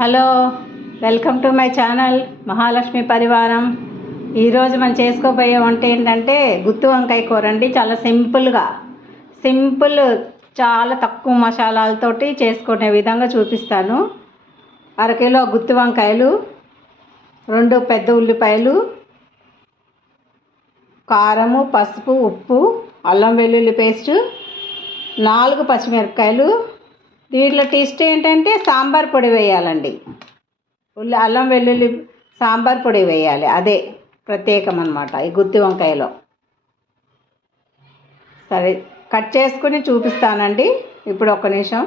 Hello, welcome to my channel Mahalakshmi పరివారం. ఈరోజు మనం చేసుకోబోయే వంట ఏంటంటే గుత్తి వంకాయ కూర అండి. చాలా సింపుల్, చాలా తక్కువ మసాలాలతోటి చేసుకునే విధంగా చూపిస్తాను. అరకిలో గుత్తి వంకాయలు, 2 పెద్ద ఉల్లిపాయలు, కారము, పసుపు, ఉప్పు, అల్లం వెల్లుల్లి పేస్టు, 4 పచ్చిమిరపకాయలు. దీంట్లో టేస్ట్ ఏంటంటే సాంబార్ పొడి వేయాలండి. అల్లం వెల్లుల్లి సాంబార్ పొడి వేయాలి, అదే ప్రత్యేకం అన్నమాట ఈ గుత్తి వంకాయలో. సరే, కట్ చేసుకుని చూపిస్తానండి. ఇప్పుడు ఒక్క నిమిషం.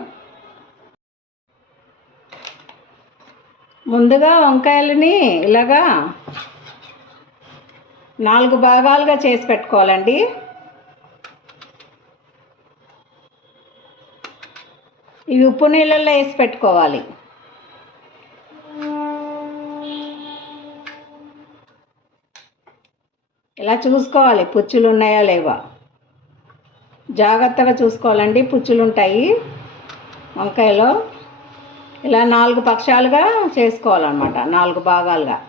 ముందుగా వంకాయలని ఇలాగా 4 భాగాలుగా చేసి పెట్టుకోవాలండి. ఇవి ఉప్పు నీళ్ళల్లో వేసి పెట్టుకోవాలి. ఇలా చూసుకోవాలి పుచ్చులు ఉన్నాయా లేవా, జాగ్రత్తగా చూసుకోవాలండి. పుచ్చులు ఉంటాయి వంకాయలో. ఇలా 4 పక్షాలుగా చేసుకోవాలన్నమాట, 4 భాగాలుగా.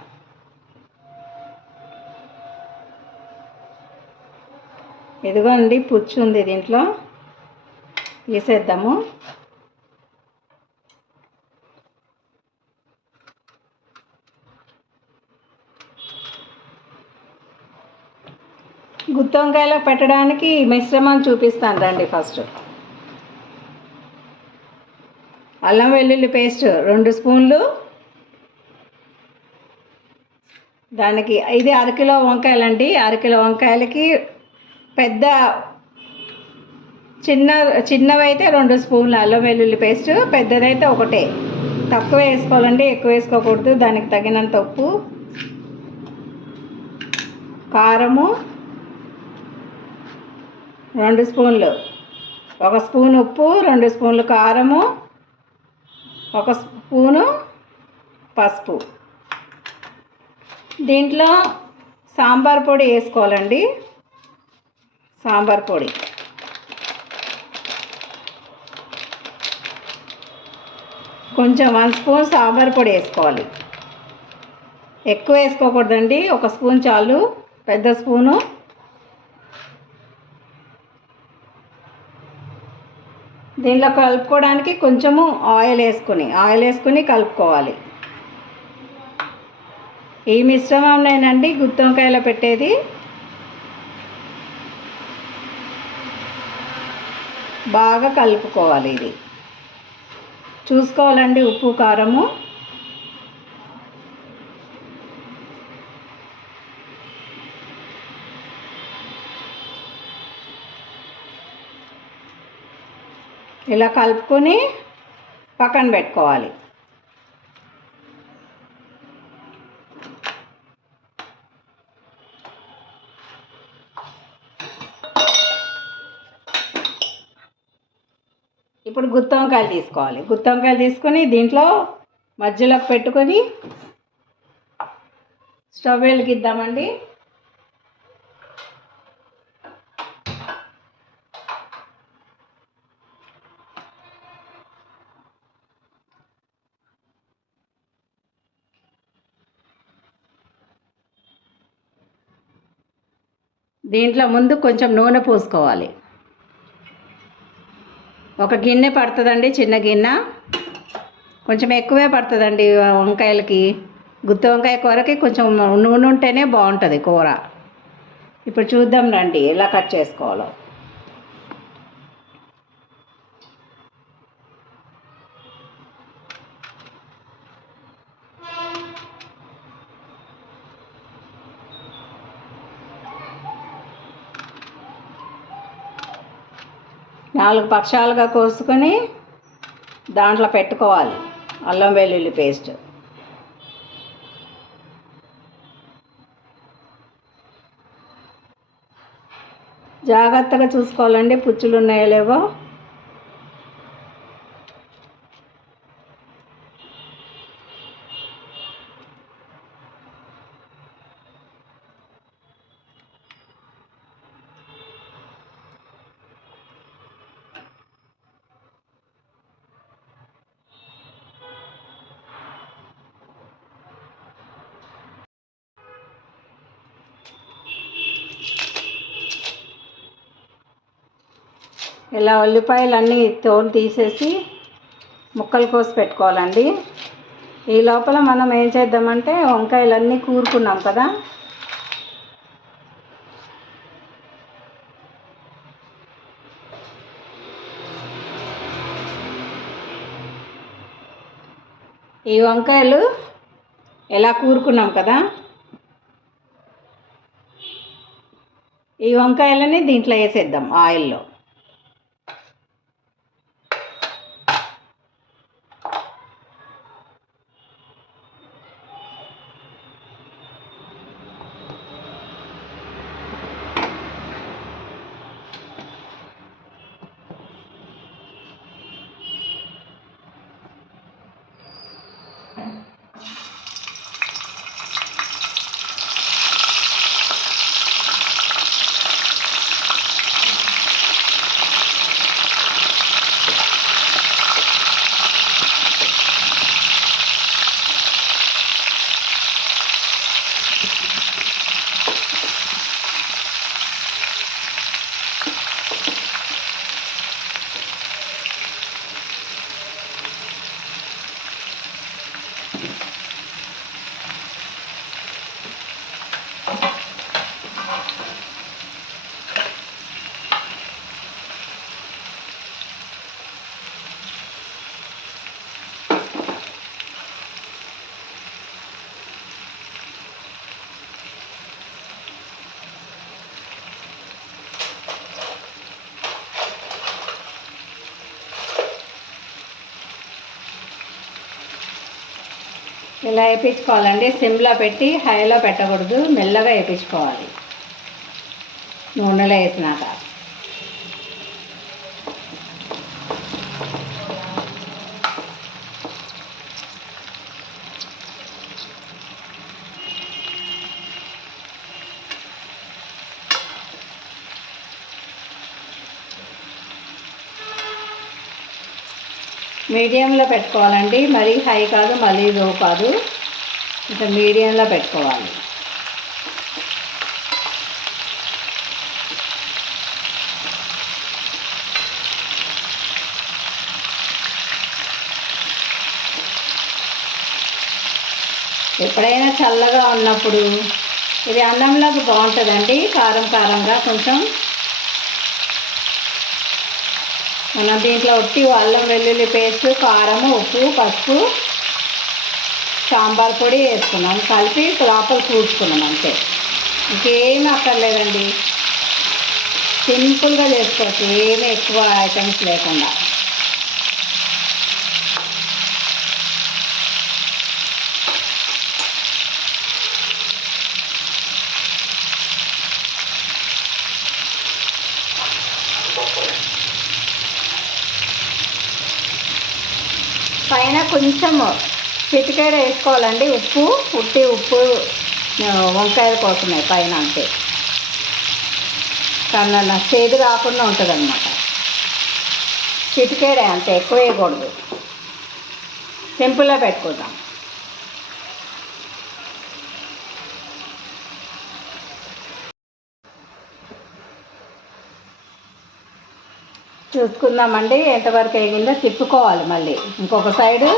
ఇదిగోండి పుచ్చు ఉంది, దీంట్లో తీసేద్దాము. గుత్తి వంకాయలో పెట్టడానికి మిశ్రమం చూపిస్తాను రండి. ఫస్ట్ అల్లం వెల్లుల్లి పేస్ట్ 2 స్పూన్లు. దానికి ఇది అరకిలో వంకాయలండి. అరకిలో వంకాయలకి చిన్నవైతే 2 స్పూన్లు అల్లం వెల్లుల్లి పేస్ట్, పెద్దదైతే 1. తక్కువ వేసుకోవాలండి, ఎక్కువ వేసుకోకూడదు. దానికి తగినంత ఉప్పు, కారము 2 స్పూన్లు, 1 స్పూన్ ఉప్పు, 2 స్పూన్లు కారము, 1 స్పూను పసుపు. దీంట్లో సాంబార్ పొడి వేసుకోవాలండి. సాంబార్ పొడి కొంచెం 1 స్పూన్ సాంబార్ పొడి వేసుకోవాలి. ఎక్కువ వేసుకోకూడదండి, 1 స్పూన్ చాలు, పెద్ద స్పూను. దీనిలో కలుపుకోవడానికి కొంచెము ఆయిల్ వేసుకుని కలుపుకోవాలి. ఈ మిశ్రమంనేనండి గుత్తి వంకాయలో పెట్టేది. బాగా కలుపుకోవాలి. ఇది చూసుకోవాలండి, ఉప్పు కారము. ఇలా కలుపుకొని పక్కన పెట్టుకోవాలి. ఇప్పుడు గుత్తి వంకాయలు తీసుకోవాలి. గుత్తి వంకాయలు తీసుకొని దీంట్లో మధ్యలోకి పెట్టుకొని స్టవ్ వెలిగిద్దామండి. దీంట్లో ముందు కొంచెం నూనె పోసుకోవాలి. 1 గిన్నె పడుతుందండి, చిన్న గిన్నె. కొంచెం ఎక్కువే పడుతుందండి వంకాయలకి. గుత్తి వంకాయ కూరకి కొంచెం నూనె ఉంటేనే బాగుంటుంది కూర. ఇప్పుడు చూద్దాం రండి ఎలా కట్ చేసుకోవాలో. నాలుగు పక్షాలుగా కోసుకొని దాంట్లో పెట్టుకోవాలి అల్లం వెల్లుల్లి పేస్ట్. జాగ్రత్తగా చూసుకోవాలండి, పుచ్చులు ఉన్నాయో లేవో. ఇలా ఉల్లిపాయలు అన్నీ తోలు తీసేసి ముక్కలు కోసి పెట్టుకోవాలండి. ఈ లోపల మనం ఏం చేద్దామంటే వంకాయలన్నీ కూరుకున్నాం కదా, ఈ వంకాయలు ఎలా కూరుకున్నాం కదా, ఈ వంకాయలని దీంట్లో వేసేద్దాం ఆయిల్లో. ఇలా వేయించుకోవాలండి. సిమ్లో పెట్టి హైలో పెట్టకూడదు, మెల్లగా వేయించుకోవాలి నూనెలో వేసినాక. మీడియంలో పెట్టుకోవాలండి, మరీ హై కాదు మరీ లో కాదు, ఇంకా మీడియంలో పెట్టుకోవాలి. ఎప్పుడైనా చల్లగా ఉన్నప్పుడు ఇది అన్నంలోకి బాగుంటుందండి, కారం కారంగా కొంచెం. మనం దీంట్లో ఉట్టి అల్లం వెల్లుల్లి పేస్ట్, కారం, ఉప్పు, పసుపు, సాంబార్ పొడి వేసుకున్నాం, కలిపి లోపల కూర్చుకున్నాం అంతే. ఇంకేమీ అక్కర్లేదండి, సింపుల్గా చేసుకోవచ్చు, ఏమీ ఎక్కువ ఐటమ్స్ లేకుండా. పైన కొంచెం చిటికెడ వేసుకోవాలండి ఉప్పు, ఉట్టి ఉప్పు వంకాయల కోసమే పైన, అంతే. కన్నా చేదు రాకుండా ఉంటుంది అన్నమాట. చిటికెడే అంతే, ఎక్కువ వేయకూడదు. సింపుల్గా పెట్టుకుందాం. చూసుకుందామండి ఎంతవరకు వేగిందో. తిప్పుకోవాలి, మళ్ళీ ఇంకొక సైడు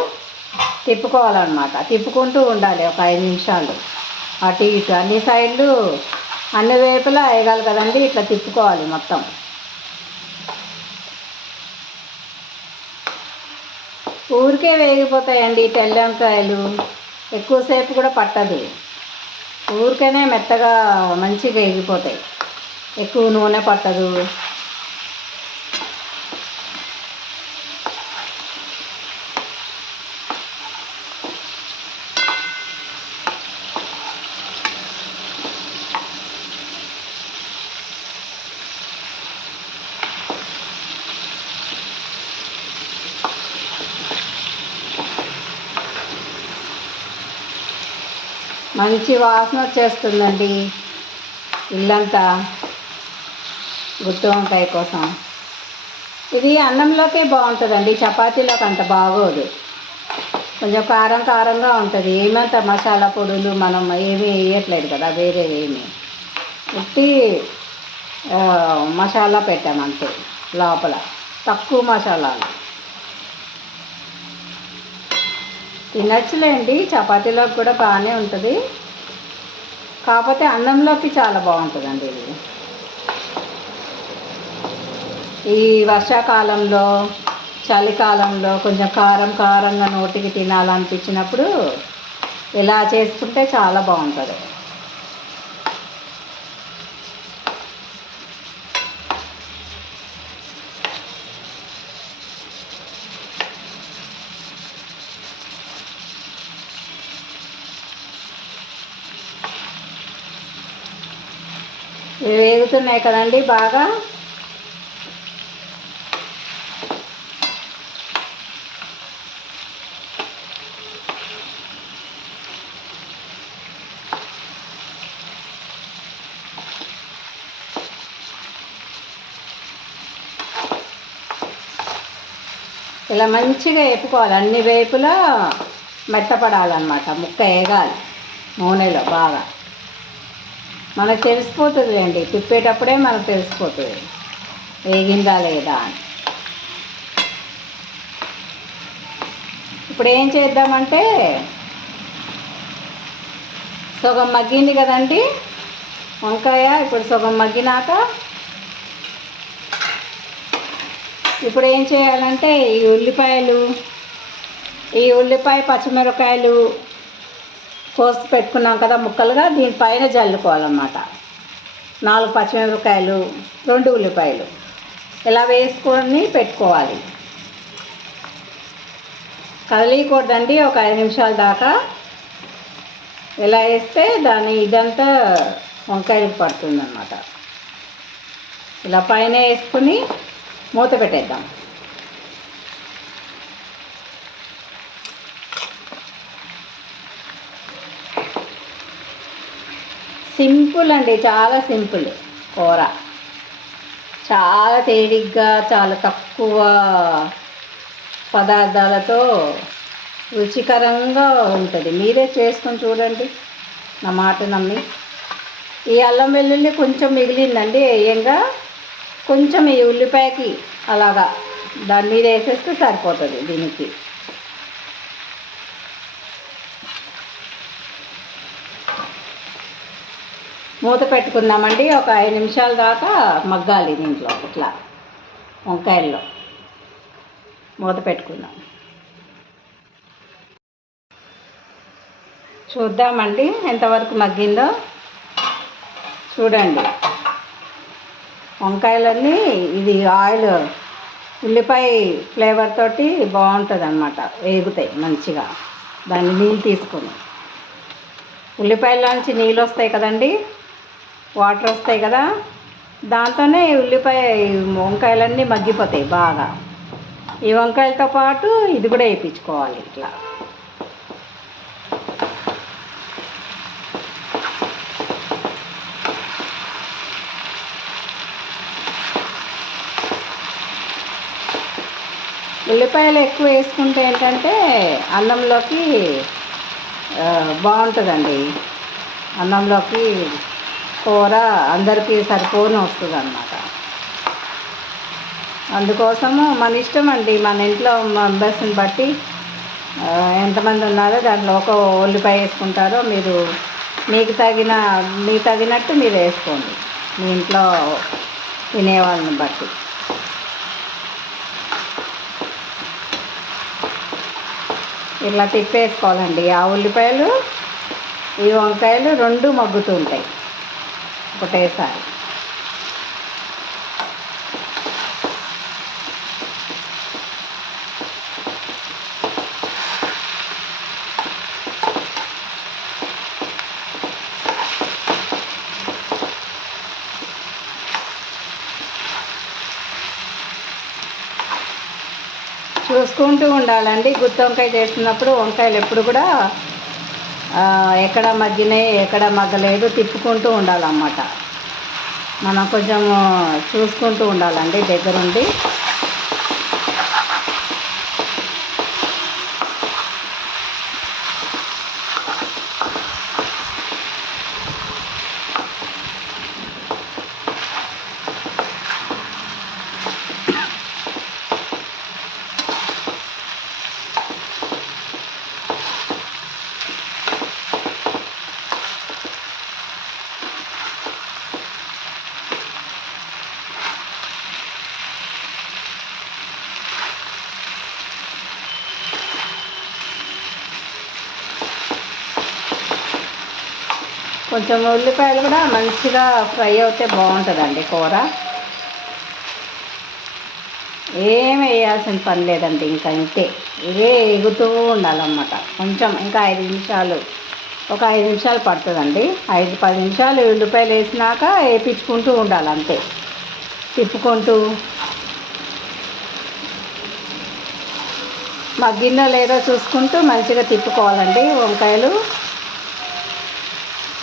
తిప్పుకోవాలన్నమాట. తిప్పుకుంటూ ఉండాలి ఒక 5 నిమిషాలు, అటు ఇటు అన్ని సైడ్లు అన్ని వైపులా వేయగాలి కదండి, ఇట్లా తిప్పుకోవాలి మొత్తం. ఊరికే వేగిపోతాయండి తెల్ల వంకాయలు, ఎక్కువసేపు కూడా పట్టదు, ఊరికేనే మెత్తగా మంచిగా వేగిపోతాయి, ఎక్కువ నూనె పట్టదు. మంచి వాసన వచ్చేస్తుందండి ఇల్లంతా గుత్తి వంకాయ కోసం. ఇది అన్నంలోకే బాగుంటుందండి, చపాతీలోకి అంత బాగోదు. కొంచెం కారం కారంగా ఉంటుంది. ఏమంత మసాలా పొడులు మనం ఏమీ వేయట్లేదు కదా, వేరే ఏమి ఉట్టి మసాలా పెట్టామంతే. లోపల. తక్కువ మసాలాలు. తినచ్చులేండి, చపాతీలోకి కూడా బాగానే ఉంటుంది. కాకపోతే అన్నంలోకి చాలా బాగుంటుందండి ఇది. ఈ వర్షాకాలంలో, చలికాలంలో కొంచెం కారం కారంగా నోటికి తినాలనిపించినప్పుడు ఇలా చేసుకుంటే చాలా బాగుంటుంది. ఇవి వేగుతున్నాయి కదండి బాగా. ఇలా మంచిగా వేపుకోవాలి, అన్ని వేపులా మెత్తపడాలన్నమాట. ముక్క వేగాలి నూనెలో బాగా. మనకు తెలిసిపోతుంది అండి, తిప్పేటప్పుడే మనకు తెలిసిపోతుంది వేగిందా లేదా అని. ఇప్పుడు ఏం చేద్దామంటే, సగం మగ్గింది కదండి వంకాయ. ఇప్పుడు సగం మగ్గినాక ఇప్పుడు ఏం చేయాలంటే ఈ ఉల్లిపాయ పచ్చిమిరపకాయలు కోసి పెట్టుకున్నాం కదా ముక్కలుగా, దీనిపైన జల్లుకోవాలన్నమాట. 4 పచ్చిమిరపకాయలు, 2 ఉల్లిపాయలు ఇలా వేసుకొని పెట్టుకోవాలి. కదలీకూడదండి ఒక 5 నిమిషాల దాకా. ఇలా వేస్తే ఇదంతా వంకాయలకు పడుతుందన్నమాట. ఇలా పైన వేసుకుని మూత పెట్టేద్దాం. సింపుల్ అండి, చాలా సింపుల్ కూర. చాలా తేలిగ్గా, చాలా తక్కువ పదార్థాలతో రుచికరంగా ఉంటుంది. మీరే చేసుకొని చూడండి, నా మాట నమ్మి. ఈ అల్లం వెల్లుల్లి కొంచెం మిగిలిందండి వేయంగా, కొంచెం ఈ ఉల్లిపాయకి అలాగా దాని మీద వేసేస్తే సరిపోతుంది దీనికి. మూత పెట్టుకుందామండి. ఒక 5 నిమిషాల దాకా మగ్గాలి దీంట్లో, ఇట్లా వంకాయల్లో. మూత పెట్టుకుందాం, చూద్దామండి ఎంతవరకు మగ్గిందో. చూడండి వంకాయలన్నీ, ఇది ఆయిల్ ఉల్లిపాయ ఫ్లేవర్ తోటి బాగుంటుంది అన్నమాట, వేగుతాయి మంచిగా. దాన్ని నీళ్ళు తీసుకొని, ఉల్లిపాయల నుంచి నీళ్ళు వస్తాయి కదండి, వాటర్ వస్తాయి కదా, దాంతోనే వంకాయలన్నీ మగ్గిపోతాయి బాగా. ఈ వంకాయలతో పాటు ఇది కూడా వేయించుకోవాలి ఇట్లా. ఉల్లిపాయలు ఎక్కువ వేసుకుంటే ఏంటంటే అన్నంలోకి బాగుంటుందండి. అన్నంలోకి కూర అందరికీ సరిపోని వస్తుంది అన్నమాట. అందుకోసము మన ఇష్టం అండి, మన ఇంట్లో మెంబర్స్ని బట్టి ఎంతమంది ఉన్నారో దాంట్లో ఒక ఉల్లిపాయ వేసుకుంటారో మీరు, మీకు తగినట్టు మీరు వేసుకోండి, మీ ఇంట్లో తినేవాళ్ళని బట్టి. ఇలా తిప్పేసుకోవాలండి. ఆ ఉల్లిపాయలు, ఈ వంకాయలు 2 మగ్గుతూ ఉంటాయి ఒకటేసారి. చూసుకుంటూ ఉండాలండి. గుత్తి వంకాయ చేస్తున్నప్పుడు వంకాయలు ఎప్పుడు కూడా ఎక్కడ మగ్గినాయి ఎక్కడ మగ్గలేదు తిప్పుకుంటూ ఉండాలన్నమాట. మనం కొంచెం చూసుకుంటూ ఉండాలండి దగ్గరుండి. కొంచెం ఉల్లిపాయలు కూడా మంచిగా ఫ్రై అవుతే బాగుంటుందండి కూర. ఏమి వేయాల్సిన పని లేదండి, ఇంకా ఇంతే. ఇవే ఎగుతూ ఉండాలన్నమాట. కొంచెం ఇంకా 5 నిమిషాలు, ఒక 5 నిమిషాలు పడుతుందండి. 5-10 నిమిషాలు ఉల్లిపాయలు వేసినాక వేయించుకుంటూ ఉండాలి అంతే, తిప్పుకుంటూ. మగ్గిందో లేదో చూసుకుంటూ మంచిగా తిప్పుకోవాలండి. వంకాయలు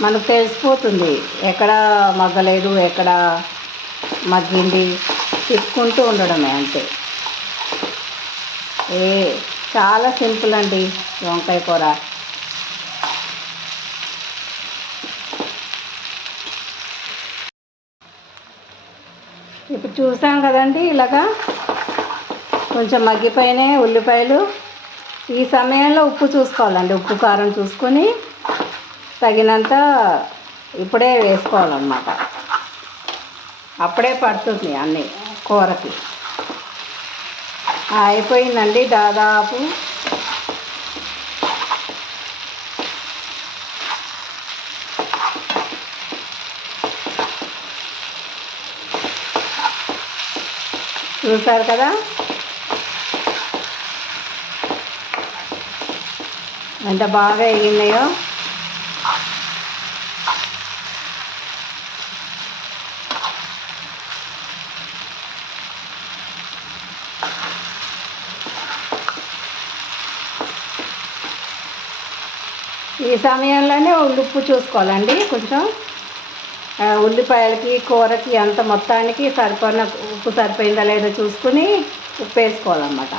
మనకు తెలిసిపోతుంది ఎక్కడ మగ్గలేదు, ఎక్కడ మగ్గింది. తిప్పుకుంటూ ఉండడమే అంతే. చాలా సింపుల్ అండి వంకాయ కూర. ఇప్పుడు చూసాం కదండి, ఇలాగా కొంచెం మగ్గిపోయినాయి ఉల్లిపాయలు. ఈ సమయంలో ఉప్పు చూసుకోవాలండి, ఉప్పు కారం చూసుకొని తగినంత ఇప్పుడే వేసుకోవాలన్నమాట. అప్పుడే పడుతుంది అన్నీ కూరకి. అయిపోయిందండి దాదాపు. చూసారు కదా ఎంత బాగా ఎగినాయో. ఈ సమయంలోనే ఉప్పు చూసుకోవాలండి. కొంచెం ఉల్లిపాయలకి కూరకి అంత మొత్తానికి సరిపడిన ఉప్పు సరిపోయిందా లేదో చూసుకుని ఉప్పు వేసుకోవాలన్నమాట.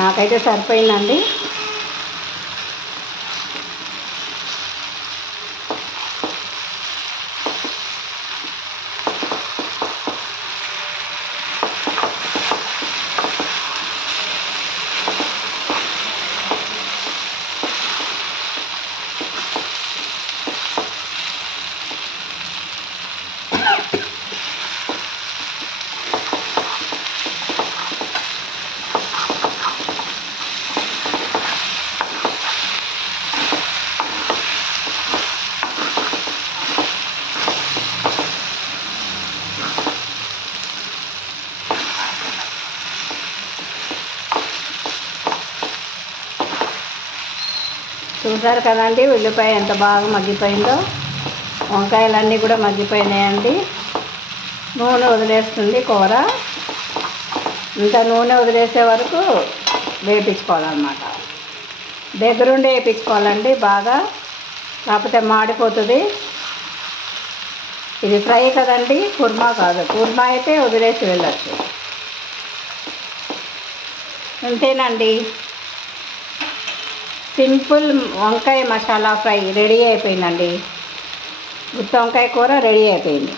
నాకైతే సరిపోయిందండి. చూసారు కదండి ఉల్లిపాయ ఎంత బాగా మగ్గిపోయిందో. వంకాయలన్నీ కూడా మగ్గిపోయినాయండి. నూనె వదిలేస్తుంది కూర. ఇంకా నూనె వదిలేసే వరకు వేయించుకోవాలన్నమాట. దగ్గరుండి వేయించుకోవాలండి బాగా, కాకపోతే మాడిపోతుంది. ఇది ఫ్రై కదండి, కుర్మా కాదు. కుర్మా అయితే వదిలేసి వెళ్ళచ్చు. అంతేనండి, సింపుల్ వంకాయ మసాలా ఫ్రై రెడీ అయిపోయిందండి. గుత్తి వంకాయ కూర రెడీ అయిపోయింది.